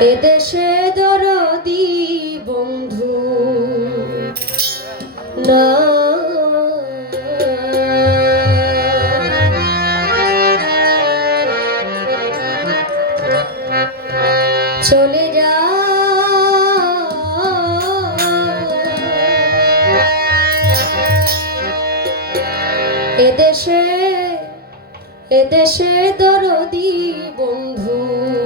এদেশে দরদি বন্ধু না। চলে যা। এদেশে এদেশে দরদি বন্ধু।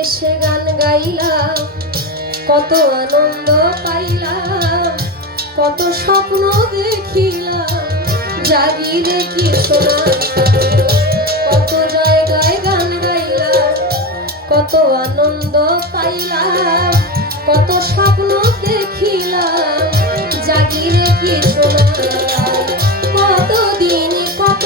দেশে গান গাইলাম, কত আনন্দ পাইলাম, কত স্বপ্ন দেখিলাম জাগিরে কি শোনা কত জায়গায় গান গাইলাম, কত আনন্দ পাইলাম, কত স্বপ্ন দেখিলাম জাগিরে কি শোনা কত দিন কত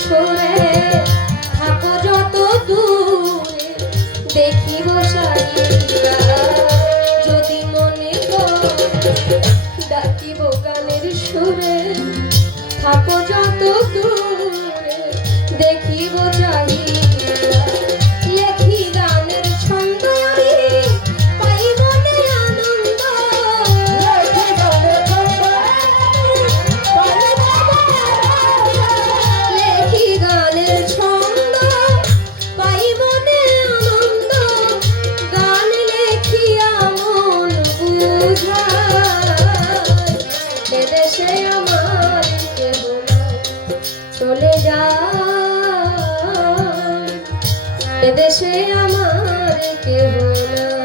সুরে থাকো যত দূরে দেখিব সারিয়া। যদি মনে ডাকিব গানের সুরে থাকো এদেশে আমার কেহ নাই।